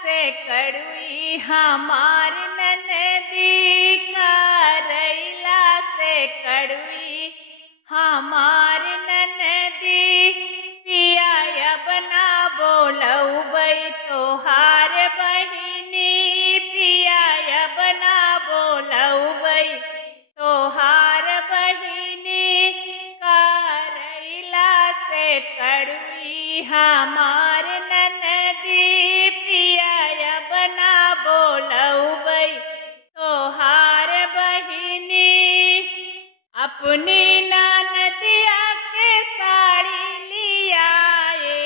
से कड़ुई हमार ननदी, करैला से कड़ुई हमार ननदी। पिया अब ना बोलौबै तोहार बहिनी, पिया अब ना बोलौबै तोहार बहिनी। करैला से कड़ुई हमार ननदी, पिया अब ना बोलौबै तोहार बहिनी। अपनी ननदिया के साड़ी लियाए,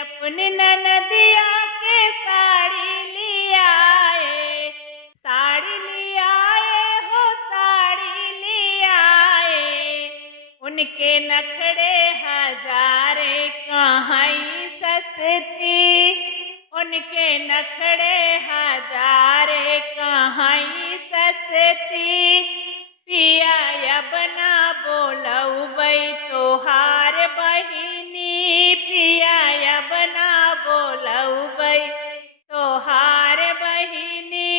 अपनी ननदिया के साड़ी लियाए, साड़ी लियाए हो साड़ी लियाए। उनके नखड़े हजारे कहीं सस्ती, उनके नखड़े हजारे कहीं सस्ती। पिया अब ना बोलौबै तोहार बहिनी, पिया अब ना बोलौबै तोहार बहिनी।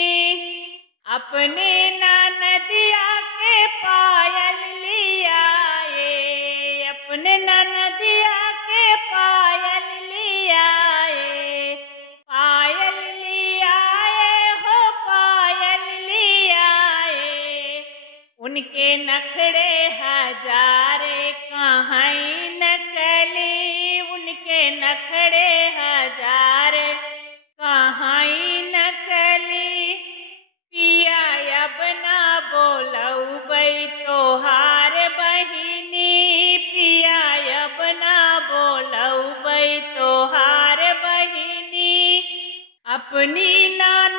अपने ननदिया के पायल लियाए, अपने ननदिया के पायल लियाए, पायल लियाए हो पायल लियाए। उनके नखड़े हजारे कहीं नकली, उनके नखड़े हजारे कहीं नकली। पिया अब ना बोलौबै तोहार बहिनी, पिया अब ना बोलौबै तोहार बहिनी। अपनी नान